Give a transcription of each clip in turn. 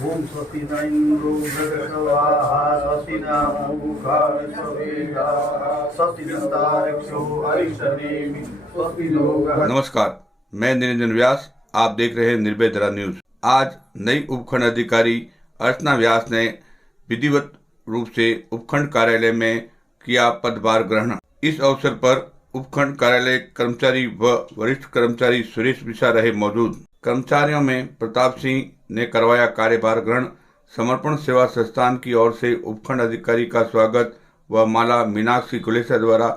ओम स्वस्ति न इंद्रो वृषभाः स्वस्ति न मूषा विश्ववेदाः स्वस्ति नस्तार्क्ष्यो अरिष्टनेमि स्वस्ति नो गः। नमस्कार, मैं निरंजन व्यास। आप देख रहे हैं निर्भय धारा न्यूज। आज नई उपखंड अधिकारी अर्चना व्यास ने विधिवत रूप से उपखंड कार्यालय में किया पदभार ग्रहण। इस अवसर पर उपखंड कार्यालय कर्मचारी व वरिष्ठ कर्मचारी सुरेश मिश्रा रहे मौजूद। कर्मचारियों में प्रताप सिंह ने करवाया कार्यभार ग्रहण। समर्पण सेवा संस्थान की ओर से उपखंड अधिकारी का स्वागत व माला मीनाक्षी कुलेसा द्वारा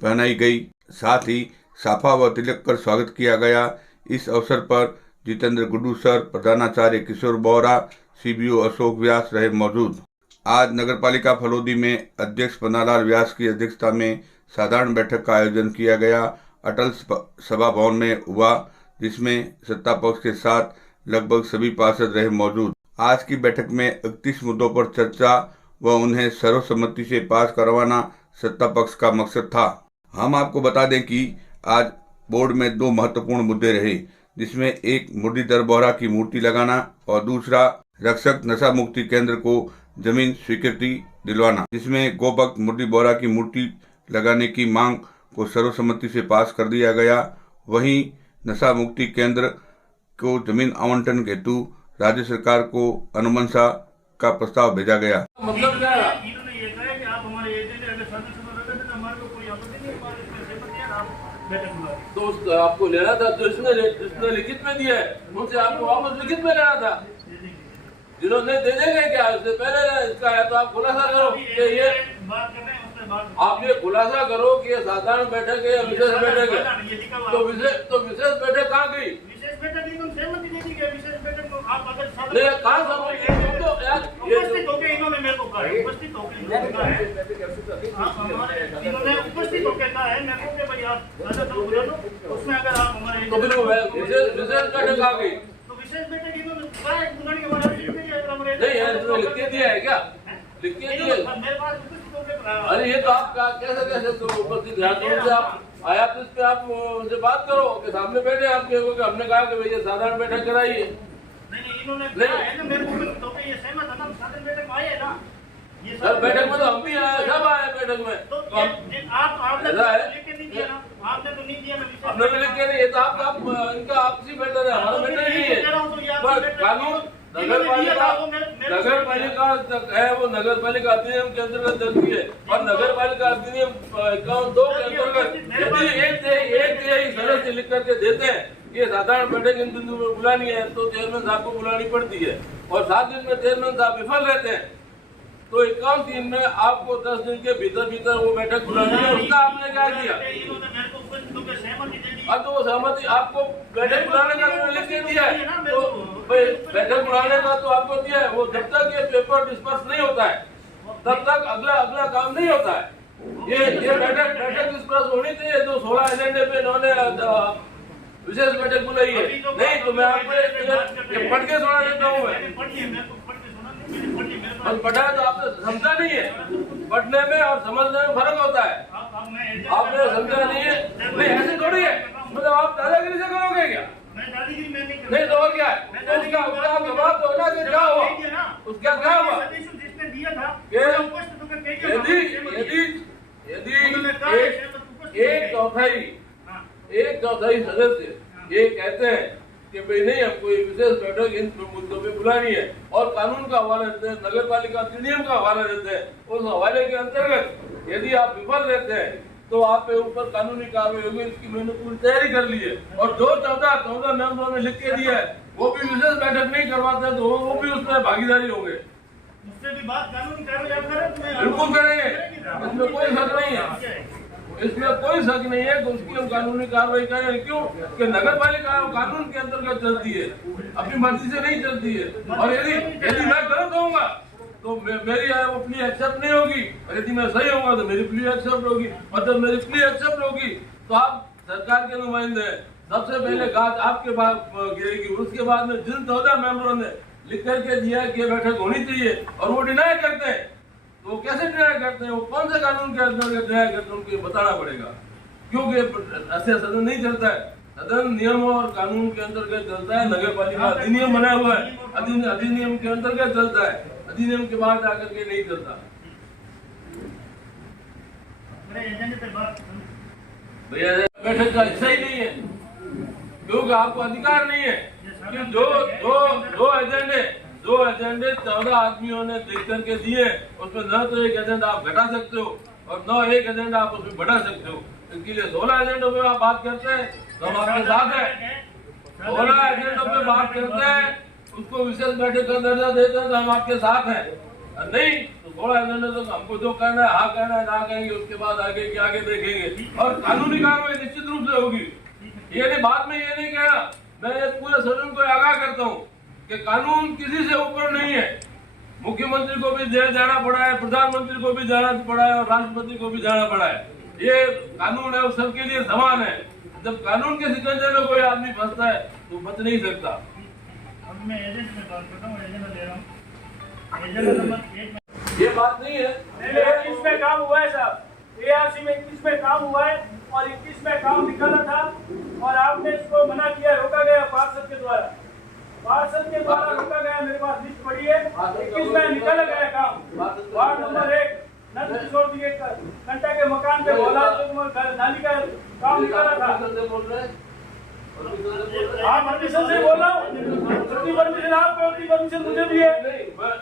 पहनाई गई। साथ ही साफा व तिलक कर स्वागत किया गया। इस अवसर पर जितेंद्र गुड्डू सर, प्रधानाचार्य किशोर बोरा, सीबीओ अशोक व्यास रहे मौजूद। आज नगरपालिका फलोदी में अध्यक्ष पन्नालाल व्यास की अध्यक्षता में साधारण बैठक का आयोजन किया गया। अटल सभा भवन में हुआ, जिसमें सत्ता पक्ष के साथ लगभग सभी पार्षद रहे मौजूद। आज की बैठक में 31 मुद्दों पर चर्चा व उन्हें सर्वसम्मति से पास करवाना सत्ता पक्ष का मकसद था। हम आपको बता दें कि आज बोर्ड में 2 महत्वपूर्ण मुद्दे रहे, जिसमें एक मुरलीधर बोहरा की मूर्ति लगाना और दूसरा रक्षक नशा मुक्ति केंद्र को जमीन स्वीकृति दिलवाना, जिसमें गोभक्त मुरली बोहरा की मूर्ति लगाने की मांग को सर्वसम्मति से पास कर दिया गया। वहीं नशा मुक्ति केंद्र को जमीन आवंटन हेतु राज्य सरकार को अनुमंशा का प्रस्ताव भेजा गया। मतलब क्या है? इन्होंने ये कहा कि आप हमारे एजेंट अगर सदस्य रखते थे तो हमारे को कोई आपत्ति नहीं, हमारे सहमति है, आप बैठक बुला तो आपको लेना था, तो इसने लिखित में दिया है, मुझसे आपको वापस लिखित में लेना था। जिन्होंने दे देंगे क्या, इससे पहले इसका है तो आप खुलासा करो कि ये बात कर रहे हैं, उससे बात आप ये खुलासा करो कि ये साधारण बैठक है या विशेष बैठक है। तो विशेष बैठक कहाँ गई? विशेष बैठक एकदम सहमति दे दी गई। विशेष बैठक को आप अगर कहाँ उपस्थित होकर इन्होंने मेरे को कहा है, उपस्थित होकर इन्होंने कहा है, इन्होंने उपस्थित होकर कहा है मेरे को कि भाई आप बुला दो, उसमें अगर आप हमारे तो फिर विशेष बैठक आ गई। तो विशेष बैठक इन्होंने कहा है बुलाने के बाद नहीं यार, इसमें लिख के दिया है क्या? लिख के दिया मेरे पास उपस्थित होकर। अरे ये तो आप कैसे तो उपस्थित है, तो आप आया तो इस पे आप उनसे बात करो कि सामने बैठे आपके, हमने कहा कि भैया साधारण बैठक कराइए। नहीं इन्होंने मेरे को तो ये सहमत है ना, साधारण बैठक में आए ना, ये सर बैठक में तो हम भी आए, सब आए बैठक में। तो आपने लिख के नहीं दिया ना, आपने तो नहीं दिया ना, आपने भी लिख के नहीं, ये तो आप इनका आपसी बैठक है, हमारा बैठक नहीं है। पर कानून नगर पालिका है, वो नगर पालिका अधिनियम के अंतर्गत चलती है, और नगर पालिका अधिनियम 51(2) के अंतर्गत एक सदस्य लिख करके देते हैं कि साधारण बैठक इन बिंदु में बुलानी है तो चेयरमैन साहब को बुलानी पड़ती है, और 7 दिन में चेयरमैन साहब विफल रहते हैं तो 51 दिन में आपको 10 दिन के भीतर वो बैठक बुलानी है। उसका आपने क्या किया? अब तो वो सहमति आपको बैठक बुलाने का लिख के दिया है, तो बैठक बुलाने का तो आपको दिया है। वो जब तक ये पेपर डिस्पर्स नहीं होता है तब तक अगला काम नहीं होता है। ये बैठक डिस्पर्स होनी चाहिए। तो 16 एजेंडे पे इन्होंने विशेष बैठक बुलाई है। नहीं तो मैं आपको पढ़ के सुना देता हूँ। मैं पढ़ा तो आपने समझा नहीं है। पढ़ने में और समझने में फर्क होता है। आपने समझा नहीं है। नहीं ऐसे थोड़ी है, मतलब आप दादागिरी से करोगे क्या? नहीं तो और क्या है? तो उसका जवाब दो ना कि क्या हुआ, उसका क्या हुआ? यदि एक चौथाई सदस्य ये कहते हैं कि भाई नहीं हमको विशेष बैठक इन मुद्दों पे बुलानी है, और कानून का हवाला देते हैं, नगर पालिका अधिनियम का हवाला देते हैं, उस हवाले के अंतर्गत यदि आप विफल रहते हैं तो आप पे ऊपर कानूनी कार्रवाई होगी। इसकी मैंने पूरी तैयारी कर ली है, और जो 14 मेंबरों ने लिख के दिया है वो भी विशेष बैठक नहीं करवाते तो वो भी उसमें भागीदारी होंगे। मुझसे भी बात कानूनी कार्रवाई बिल्कुल करेंगे, इसमें कोई शक नहीं है, इसमें कोई शक नहीं है कि उसकी हम कानूनी कार्रवाई करें। क्यों कि नगर पालिका कानून के अंतर्गत चलती है, अपनी मर्जी से नहीं चलती है। और यदि मैं गलत होऊंगा तो मेरी वो प्ली एक्सेप्ट नहीं होगी, और यदि मैं सही होऊंगा तो मेरी प्ली एक्सेप्ट होगी, और जब मेरी प्ली एक्सेप्ट होगी तो आप सरकार के नुमाइंदे हैं, सबसे पहले गाज आपके पास गिरेगी। उसके बाद में जिन 14 मेंबरों ने लिख करके दिया कि ये बैठक होनी चाहिए और वो डिनाई करते हैं, तो वो कैसे डिनाई करते हैं, वो कौन से कानून के अंतर्गत डिनाई करते हैं, उनको बताना पड़ेगा। क्योंकि ऐसे सदन नहीं चलता है। सदन नियम और कानून के अंतर्गत चलता है। नगर पालिका अधिनियम बना हुआ है, अधिनियम के अंतर्गत चलता है, अधिनियम के बाद आकर के नहीं चलता। भैया बैठक का हिस्सा ही नहीं है, क्योंकि आपको अधिकार नहीं है कि दो एजेंडे 14 आदमियों ने देख करके दिए, उसमें न तो एक एजेंडा आप घटा सकते हो और न एक एजेंडा आप उसमें बढ़ा सकते हो। इसके लिए 16 एजेंडों पे आप बात करते हैं तो हम आपके साथ है। 16 एजेंडों पे बात करते हैं, उसको विशेष बैठक का दर्जा देते हैं तो हम आपके साथ हैं, नहीं तो 16 एजेंडे तो हमको जो करना है हाँ कहना है, ना कहेंगे उसके बाद आगे के आगे देखेंगे और कानूनी कार्रवाई निश्चित रूप से होगी। ये नहीं बाद में ये नहीं कहना, मैं पूरे सदन को आगाह करता हूँ कि कानून किसी से ऊपर नहीं है। मुख्यमंत्री को भी जेल जाना पड़ा है, प्रधानमंत्री को भी जाना पड़ा है और राष्ट्रपति को भी जाना पड़ा है। ये कानून है, वो सबके लिए समान है। जब कानून के शिकंजे में कोई आदमी फंसता है तो बच नहीं सकता। अब मैं एजेंट में बात करता हूँ, एजेंट ले रहा हूँ, एजेंट नंबर 1 में ये बात नहीं है। 21 में काम हुआ है साहब, ARC में 21 में काम हुआ है और 21 में काम निकाला था और आपने इसको मना किया, रोका गया पार्षद के द्वारा रोका गया। मेरे पास लिस्ट पड़ी है, 21 में निकाला गया काम। वार्ड नंबर 1 नंद किशोर जी के घंटा के मकान पे नाली का काम निकाला था। आप परमिशन से बोल रहा हूँ, जितनी परमिशन आपको उतनी परमिशन मुझे भी है।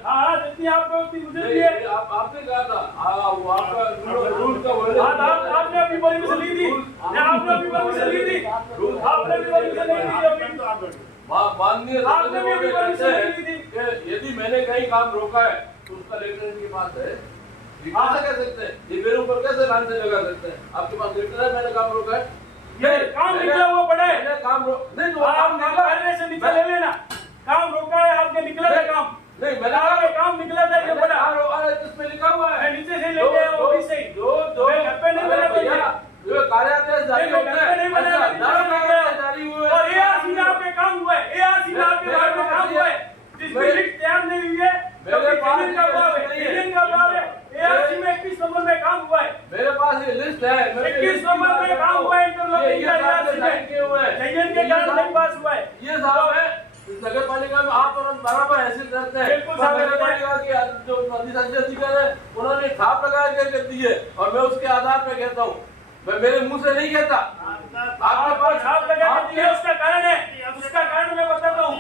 हाँ, जितनी आपको उतनी मुझे भी है। आपने कहा था रूल का आपने अपनी परमिशन ली थी, आपने अपनी परमिशन ली थी, आपने भी परमिशन नहीं दी। माननीय आपने भी अपनी परमिशन ली थी। यदि मैंने कहीं काम रोका है तो उसका लेटर इनके पास है, कैसे कह सकते हैं? ये मेरे ऊपर कैसे लांछन लगा सकते हैं? आपके पास लेटर है, मैंने काम रोका है? ये काम निकला वो पड़े, काम नहीं तो काम करने से निकल लेना। काम रोका है आपने, निकला था काम नहीं, मैंने आपके काम निकला था, ये बड़ा इसमें लिखा हुआ है। नीचे से लेके आया ऑफिस से, दो घर पे नहीं बना भैया, कार्यादेश जारी होते हैं, नहीं बना जारी हुए और ARC में आपके काम हुआ है, ARC में आपके घर में काम हुआ है, जिसमें लिस्ट तैयार नहीं हुई है, मेरे पास का भाव है, ARC में 21 नंबर में काम हुआ है। मेरे पास ये लिस्ट है, 21 नंबर में काम हुआ है, इंटरलॉकिंग का ARC में जयन के कारण नहीं पास हुआ है। ये साहब है नगर पालिका में आप और हम बराबर हैसियत रखते हैं। नगर पालिका के जो अधिकारी है उन्होंने छाप लगा के दी है और मैं उसके आधार पे कहता हूँ, मैं मेरे मुंह से नहीं कहता। आपके पास छाप लगा के दी है, उसका कारण है, उसका कारण मैं बताता हूँ।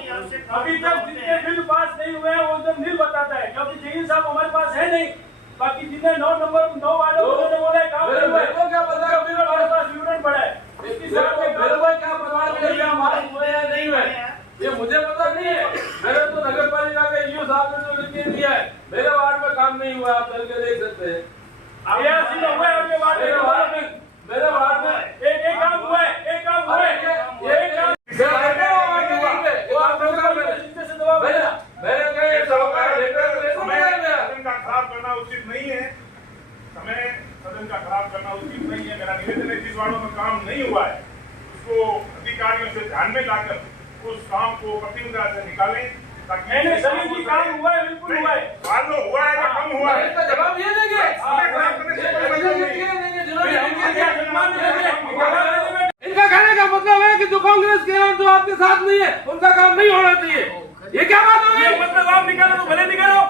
अभी तक जितने बिल पास नहीं हुए हैं वो एकदम नील बताता है, क्योंकि जयन साहब हमारे पास है नहीं। बाकी जितने 9 वार्डों उन्होंने बोला है काम नहीं हुआ है, क्या पता मेरे पास विवरण पड़ा है। इसकी क्या पता हुए या नहीं हुए, ये मुझे पता नहीं है। मैंने तो नगर पालिका के ईओ साहब ने जो लिख के दिया है, मेरे वार्ड में काम नहीं हुआ, आप करके देख सकते हैं। ARC में हुआ है, आपके वार्ड में मेरे वार्ड में एक काम हुआ है, एक काम हुआ है, एक काम खराब करना उचित नहीं है, समय सदन का खराब करना उचित नहीं है। मेरा निवेदन है, जिस वार्डों में काम नहीं हुआ है उसको अधिकारियों से ध्यान में लाकर उस काम को प्रतिनिधिता से निकालें, ताकि सभी की काम हुआ है, बिल्कुल हुआ है। मान लो हुआ है या कम हुआ है, इसका जवाब ये देंगे। इनका कहने का मतलब है कि जो कांग्रेस के हैं जो आपके साथ नहीं है उनका काम नहीं होना चाहिए। ये क्या बात होगी? मतलब आप निकालो तो भले निकालो,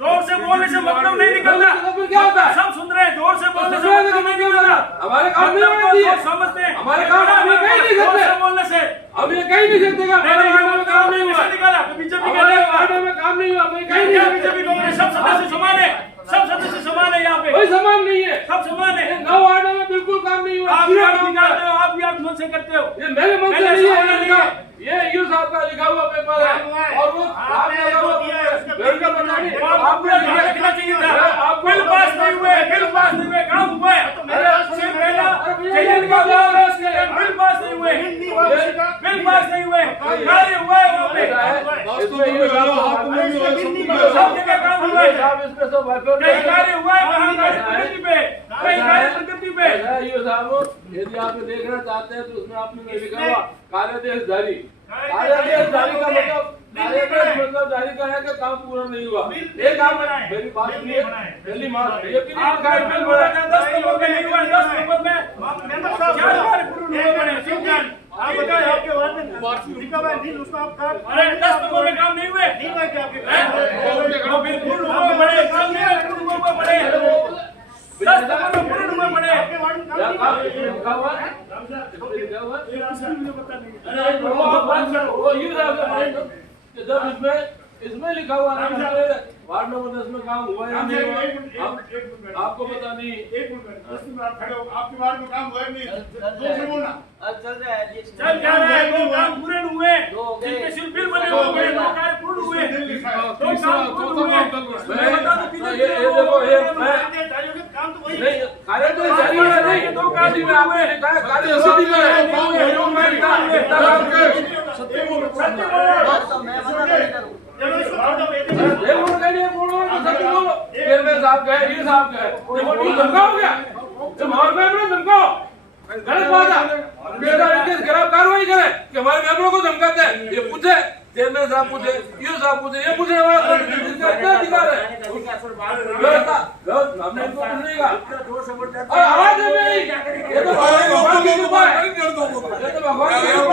जोर से बोलने से मतलब नहीं निकलता। तो क्या होता है? सब सुन रहे हैं, जोर से बोलने से मतलब नहीं निकलता। हमारे काम नहीं होना चाहिए, समझते हैं हमारे काम हम ये कहीं नहीं जोर से सकते, बोलने से हम ये कहीं नहीं सकते। हमारे वार्ड में काम नहीं हुआ, निकाला तो बीजेपी हमारे वार्ड में काम नहीं हुआ, मैं कहीं नहीं बीजेपी कांग्रेस सब सदस्य समान है, सब सदस्य समान है, यहाँ पे कोई समान नहीं है, सब समान है। 9 वार्डों में बिल्कुल काम नहीं हुआ। आप भी निकालते हो, आप भी आप मन से करते हो, ये मेरे मन से नहीं है, ये ईओ साहब का लिखा हुआ पेपर है और वो आपने जो दिया है उसका बिल का पता नहीं, आपको लिखना चाहिए था। बिल पास नहीं हुए, बिल पास नहीं हुए, काम हुआ है। सबसे पहला जयन का काम है, बिल पास नहीं हुए, बिल पास नहीं हुए, कार्य हुआ है वहाँ पे, सब जगह काम हुआ है, कहीं कार्य हुआ है, कहीं कार्य प्रगति पे, कहीं कार्य प्रगति पे। ईओ साहब यदि आप देखना चाहते हैं तो उसमें आपने लिखा हुआ कार्यादेश जारी, कार्यादेश जारी का मतलब कार्यादेश मतलब जारी का है कि काम पूरा नहीं हुआ। एक काम मेरी बात सुनिए, दिल्ली मार्च ये भी आप बिल बोला था 10 नंबर में नहीं हुआ, 10 नंबर में 4 बार पूर्ण हुआ बने, आप बताएं आपके वार्डन टीका भाई नील उसको आप कर अरे 10 नंबर में काम नहीं हुए नहीं हुए क्या आपके बिल्कुल हुए बड़े काम नहीं हुए बड़े 10 नंबर में पूर्ण हुए बड़े आपके वार्डन काम क्या हुआ मुझे पता नहीं अरे बात करो वो ये जब इसमें लिखा हुआ है वार्ड नंबर 10 में काम हुआ है नहीं हुआ आपको पता नहीं एक मिनट आप खड़े हो आपके वार्ड में काम हुआ नहीं दूसरे बोलना चल जा रहा है दो काम पूरे हुए जिनके सिर्फ बिल बने हुए दो कार्य पूर्ण हुए दो काम पूर्ण हुए मैं बता दूं कितने ये देखो ये काम तो वही नहीं कार्य तो जारी है नहीं दो काम ही हुए कार्य उसी का है सत्य बोलो मैं मना नहीं करूं चलो इसको छोड़ो साहब गए ये साहब गए देखो ये धमका हो गया जब हमारे मेंबर धमका गलत बात है इनके खिलाफ कार्रवाई करे कि हमारे मेंबरों को धमकाते हैं ये पूछे चेयरमैन साहब पूछे ये साहब पूछे ये पूछे हमारा अधिकार है हमने इनको पूछने का और आवाज है मेरी ये तो भगवान की कृपा है ये तो भगवान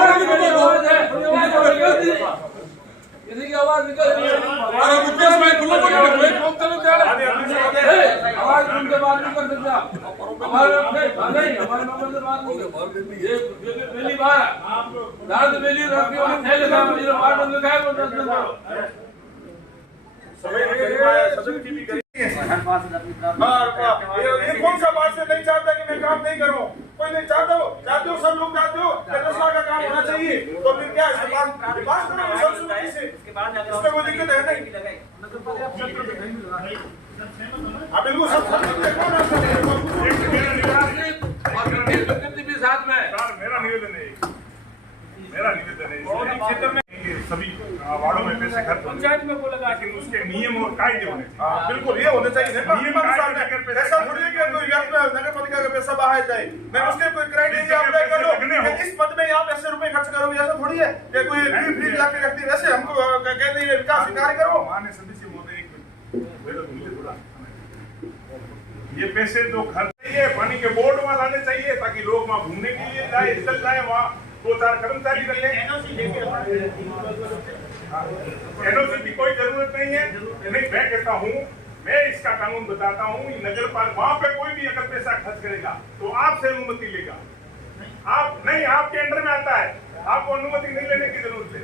की कृपा है किसी की आवाज निकल रही है हमारा मुकेश भाई खुला बोल रहे हैं कौन चले जा रहे हैं आवाज उनके बात नहीं कर सकते हमारे नहीं हमारे मेंबर से बात नहीं ये पहली बार आप दाद बेली रख के वहां ठेले का ये वार्ड में गए वो 10 दिन सदन की भी करेंगे ये कौन सा बात से नहीं चाहता कि मैं काम नहीं करूं कोई नहीं चाहते हो सब लोग चाहते हो 10 लाख का काम होना चाहिए तो फिर क्या इसके बाद बात करो सर्वसम्मति से इसमें कोई दिक्कत है नहीं आप बिल्कुल सब साथ में मेरा निवेदन है क्षेत्र में सभी वार्डों में पैसे खर्च पंचायत में को लगा लेकिन उसके नियम और कायदे होने चाहिए बिल्कुल ये होने चाहिए नियम ऐसा थोड़ी है कि कोई व्यक्ति नगर पालिका का पैसा बहाया जाए मैं उसके कोई क्राइटेरिया अप्लाई कर लूं इस पद में आप ऐसे रुपए खर्च करोगे ऐसा थोड़ी है कि कोई फ्री ला के रखती है वैसे हमको कहते हैं विकास कार्य करो माननीय सदस्य महोदय एक मिनट ये पैसे जो खर्च चाहिए पानी के बोर्ड वहाँ लाने चाहिए ताकि लोग वहाँ घूमने के लिए जाए चल जाए वहाँ 2-4 कर्मचारी रखें एनओसी की कोई जरूरत नहीं है नहीं मैं कहता हूँ मैं इसका कानून बताता हूँ नगर पालिका वहाँ पे कोई भी अगर पैसा खर्च करेगा तो आपसे अनुमति लेगा आप नहीं आपके अंडर में आता है आपको अनुमति नहीं लेने की जरूरत है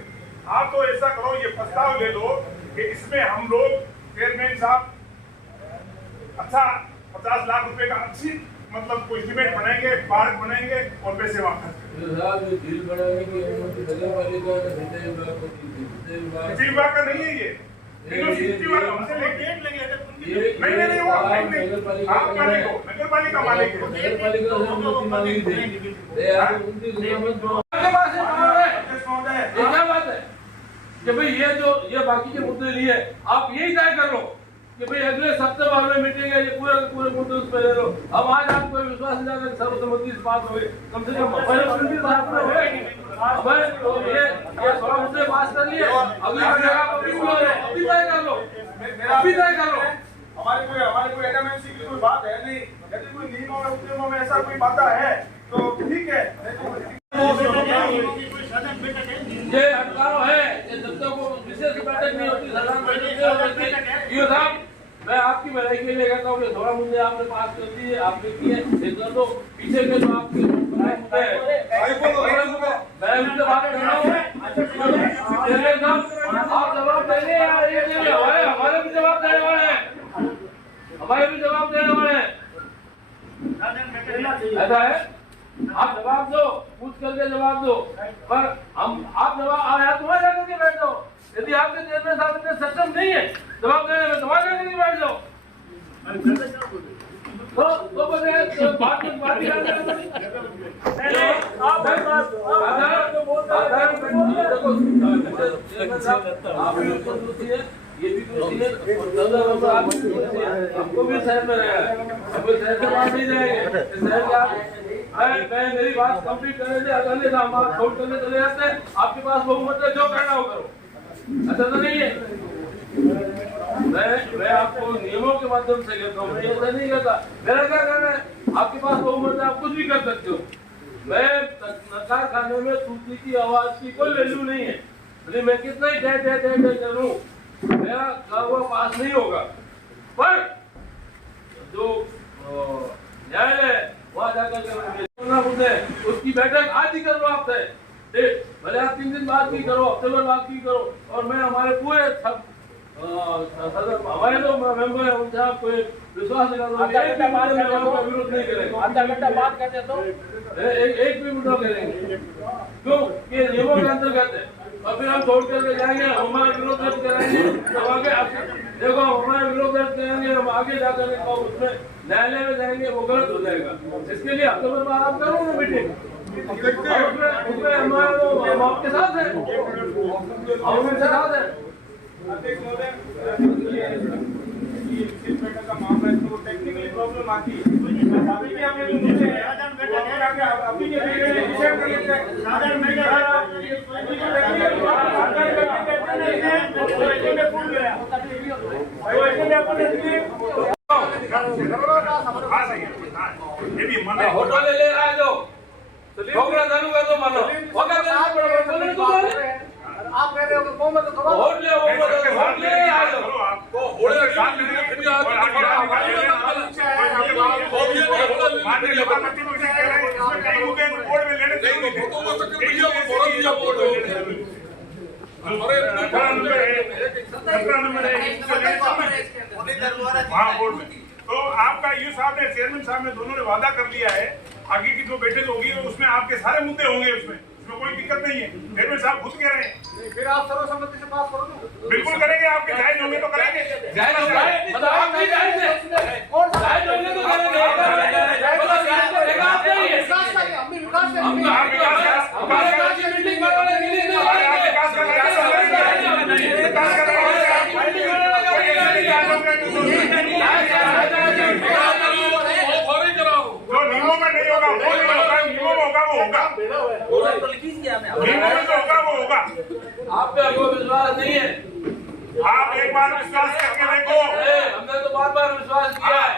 आप तो ऐसा करो ये प्रस्ताव ले लो कि इसमें हम लोग चेयरमैन साहब अच्छा 50 लाख रुपए का अच्छी मतलब कोई सीमेंट बनाएंगे पार्क बनाएंगे और पैसे वापस विभाग का नहीं है ये नहीं वो आप मालिक हो नगर पालिका मालिक है कि भाई ये बाकी के मुद्दे लिए आप यही तय कर लो कि भाई अगले सप्ताह भर में मीटिंग है ये पूरे मुद्दे उस पे ले लो अब आज आपको विश्वास नहीं जाकर सर्वसम्मति से बात हो गई कम से कम ये 16 मुद्दे पास कर लिए अगली जगह अभी तय कर लो हमारी कोई एडमेंसी की कोई बात है नहीं यदि कोई नियमों में उद्यमों में ऐसा कोई बात है तो ठीक है ये हड़ताल है ये जब तक वो विशेष बैठक नहीं होती साधारण बैठक नहीं होती ये साहब मैं आपकी भलाई के लिए कहता हूँ कि थोड़ा मुद्दे आपने पास कर दिए आपने किए कर दो पीछे के जो आपके मैं उनसे बात कर रहा हूँ आप जवाब देंगे हमारे भी जवाब देने वाले हैं ऐसा है आप जवाब दो पूछ करके जवाब दो पर आप जवाब आया तुम्हारे जाकर के बैठ जाओ यदि आपके चेयरमैन साहब इतने सक्षम नहीं है जवाब देने में तुम्हारे जाकर के बैठ जाओ तो बात ये भी दोषी है हमको भी शहर में रहेगा शहर के बाहर नहीं जाएंगे मैं मेरी बात कंप्लीट करने से अगले हम छोड़ करने चले जाते हैं आपके पास बहुमत है जो करना हो करो ऐसा तो नहीं है मैं आपको नियमों के माध्यम से कहता हूँ मैं ऐसा नहीं कहता मेरा क्या कहना है आपके पास बहुमत है आप कुछ भी कर सकते हो मैं नकार खाने थाने में सूची की आवाज की कोई वैल्यू नहीं है। भले मैं कितना ही दे करूं, मेरा कहा हुआ पास नहीं होगा। पर जो न्यायालय वहां जाकर उसकी बैठक आज ही कर लो आप तय, भले आप 3 दिन बाद की करो, हफ्ते भर बाद की करो, और मैं हमारे पूरे हमारे जो मेंबर है उनसे आप कोई विश्वास दिला दो, विरोध नहीं करेंगे। आधा घंटा बात करते तो एक भी मुद्दा करेंगे, क्यों कि नियमों के अंतर्गत है। और फिर हम छोड़ करके जाएंगे, हमारा विरोध दर्ज कराएंगे, तो आगे देखो हमारा विरोध दर्ज करेंगे, हम आगे जाकर उसमें न्यायालय में जाएंगे, वो गलत हो जाएगा। इसके लिए हफ्ते भर बाद आप करो ना मीटिंग, उसमें हमारे हम आपके साथ हैं, हम उनके साथ हैं। अध्यक्ष महोदय, ये विशेष बैठक का मामला है, तो टेक्निकली प्रॉब्लम आती है। अभी भी हमें जो मुद्दे हैं, अभी के विषय कर लेते हैं। ये भी मन होटल ले रहा है जो ठोकरा चालू कर दो, मानो आप कह रहे हो कि कौन तो खबर होट ले आ जाओ, आपको तो आपका यू साहब ने, चेयरमैन साहब ने, दोनों ने वादा कर लिया है आगे की जो बैठक होगी उसमें आपके सारे मुद्दे होंगे, उसमें कोई दिक्कत नहीं है। चेयरमैन साहब खुद कह रहे हैं, फिर आप सर्वसम्मति से पास करो ना। बिल्कुल करेंगे, आपके जायज होंगे तो करेंगे। जायज होगा मतलब आप नहीं जायज है, जायज होंगे तो करेंगे, हमने विकास हम हमारे गांव की मीटिंग करवाने के लिए नहीं जो नियमों में नहीं होगा वो नहीं होगा, नियमों में होगा वो होगा, नियमों में जो होगा वो होगा। आप पे हमको विश्वास नहीं है, आप एक बार विश्वास करके देखो। हमने तो बार विश्वास किया है,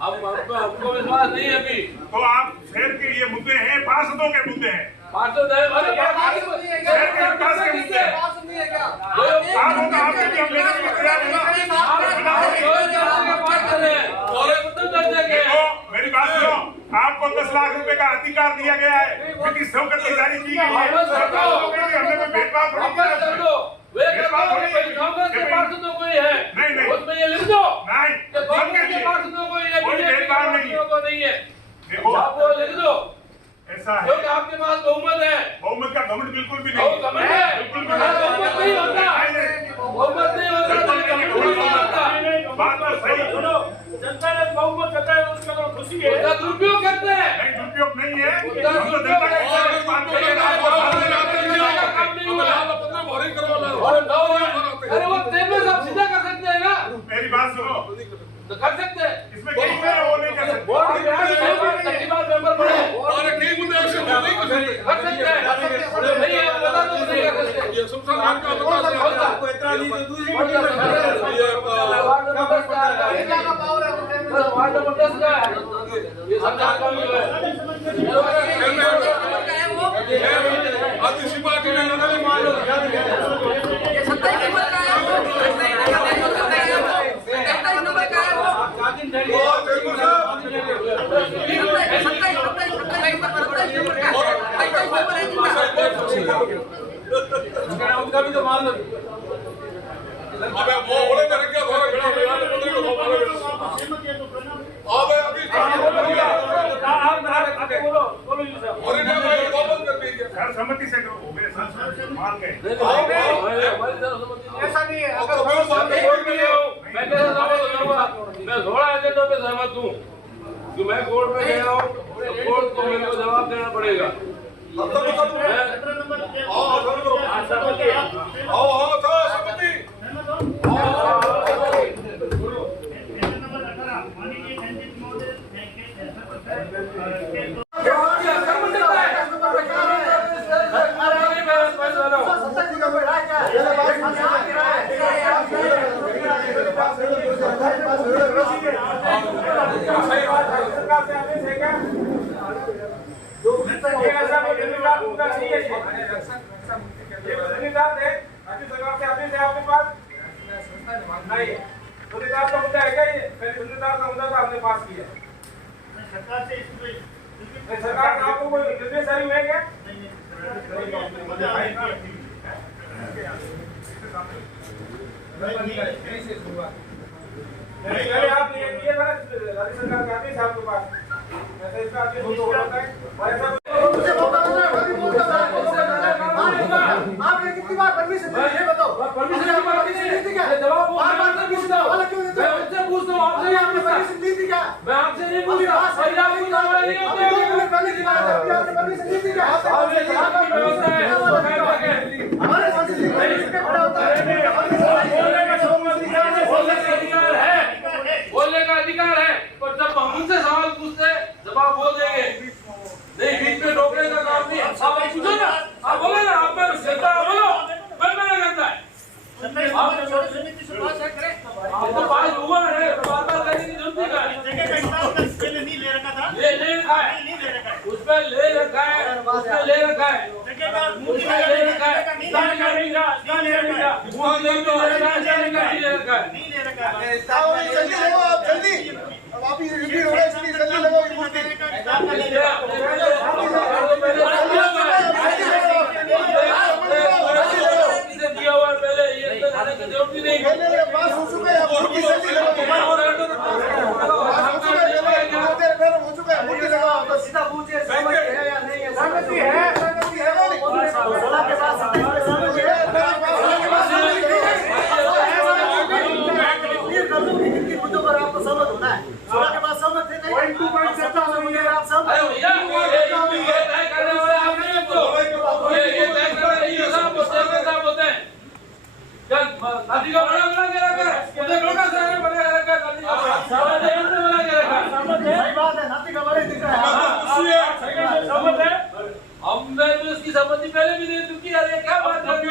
अब हमको विश्वास नहीं है अभी। तो आप शहर के ये मुद्दे हैं, पार्षदों के मुद्दे हैं, पार्षद है, शहर के विकास के मुद्दे हैं। आप होगा, आपके भी हम लेने के तैयार हैं। देखो मेरी बात सुनो, आपको 10 लाख रुपए का अधिकार दिया गया है, ब्रिटिश संपत्ति जारी की गई है, हमने कोई भेदभाव थोड़ी किया। नहीं उसमें ये लिख दो नहीं, पार्षदों को ये कोई भेदभाव नहीं है, देखो आप वो लिख दो, ऐसा है, क्योंकि आपके पास बहुमत है। बहुमत का घमंड बिल्कुल भी बहुमत नहीं है, बहुमत नहीं होता, बहुमत नहीं होता, बात तो सही, जनता ने बहुमत जताया, उसका तो खुशी है। उसका दुरुपयोग करते हैं, नहीं दुरुपयोग नहीं है, उसका हम तो जनता के साथ बात कर रहे हैं। अरे वो तेरे साहब सीधा कर सकते हैं ना, मेरी बात सुनो, तो कर सकते हैं। इसमें कहीं है वो नहीं कर सकते। मेंबर बड़े कर सकते हैं, नहीं है वो बता दो, नहीं कर सकते। आपको इतना नहीं तो दूसरी मीटिंग में वार्ड नंबर 10 का है, ये सरकार का भी उनका भी तो मान लो। अबे वो बोले करे क्या थोड़ा बड़ा बड़ा मंत्री को बोलो अबे अभी आप बोलो जी साहब। और इन्हें मैं वापस कर दीजिए सर सहमति से करो, हो गए सर मान गए। ऐसा नहीं है, तो मैं सामने बोल के मैं कैसे सहमत होऊंगा? मैं 16 एजेंडों पे सहमत हूँ कि मैं कोर्ट में गया हूँ, कोर्ट को मेरे को जवाब देना पड़ेगा। ऐसा कोई पहले आप ये किए था राज्य सरकार के आदेश आपके पास ऐसा इसका आदेश तो होता है और ऐसा आपने कितनी बार परमिशन दी ये बताओ परमिशन दी थी क्या? जवाब बार-बार पूछता हूं। वाला क्यों देते हो? मैं उनसे पूछता हूं, आपसे आपने परमिशन दी थी क्या? मैं आपसे नहीं पूछता। भाई आप पूछ रहे नहीं होते हो। पहले की बात है आपने परमिशन दी थी क्या? आप ये यहाँ की व्यवस्था है, वो कायम रखें। हमारे संसद में इसके बड़ा होता है बोलने का अधिकार है, पर जब हम उनसे सवाल पूछते हैं जवाब वो देंगे। नहीं, बीच में टोकने का काम नहीं। आप पूछो ना, आप बोले ना, आप मेरे सेता बोलो, मैं मना करता है। आप तो पास हुआ है, बार-बार करने की जरूरत नहीं है। ये ले रखा है, उसपे ले रखा है, उसपे ले रखा है, उसपे ले रखा है, नहीं ले रखा है। जल्दी अब आप ये रिपीट हो रहा है इसलिए जल्दी लगाओ ये मूर्ति दिया हुआ पहले ये लाने की जरूरत ही नहीं। पास हो चुका है मूर्ति जल्दी लगाओ हो चुका है मूर्ति लगाओ बस सीधा पूछिए सहमति है या नहीं है सहमति है सलाह के बाद मुद्दों पर आपको सहमत होना है सलाह के बाद सहमत है नहीं पॉइंट टू पॉइंट चर्चा होगी आप सब अरे भैया ये तय करने वाले आप नहीं हैं तो ये तय कर रहे हैं साहब होते हैं क्या शादी का बड़ा बना के रखा है उधर लोटा सारे बना के रखा है सारा देश में बना के रखा है सही बात है नाती का बड़े दिख रहा है सहमत है हमने तो इसकी सहमति पहले भी दे चुकी है। ये क्या बात है पहले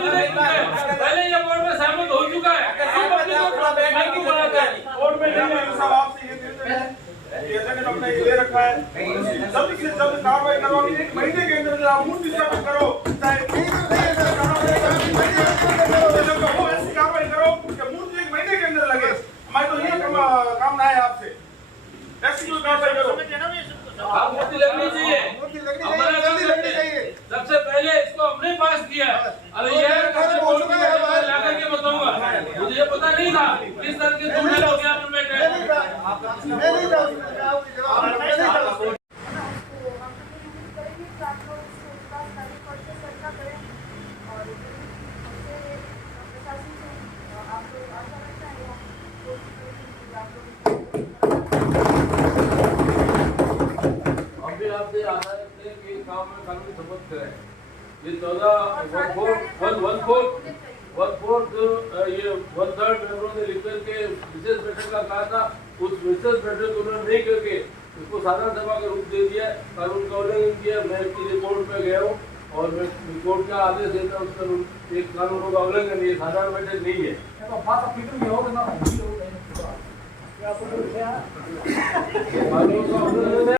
भी दे चुका है, पहले ये बोर्ड में सहमत हो चुका है। कोर्ट में नहीं हमने ये दे रखा है जल्द से जल्द कार्रवाई करो 1 महीने के अंदर आप मूर्ति स्थापित करो चाहे ऐसी कार्रवाई करो कि मूर्ति 1 महीने के अंदर लगे हमारी तो ये कामना है आपसे ऐसी कोई कार्रवाई करो आप मूर्ति लगनी चाहिए, जल्दी लगनी चाहिए सबसे पहले इसको हमने पास किया। अरे ये ला करके बताऊंगा, मुझे ये पता नहीं था किस तरह के तुमने लोग यहाँ पर बैठे हैं। आपसे आशा रखते हैं कि काम में कानूनी सबूत करें। ये 1/3 मेंबरों ने लिख करके विशेष बैठक का कहा था, उस विशेष बैठक को उन्होंने नहीं करके उसको साधारण सभा का रूप दे दिया, कानून का उल्लंघन किया। मैं इसके लिए कोर्ट में गया हूँ और मैं कोर्ट का आदेश देता हूँ, उसका एक कानूनों का उल्लंघन ये साधारण बैठक नहीं है।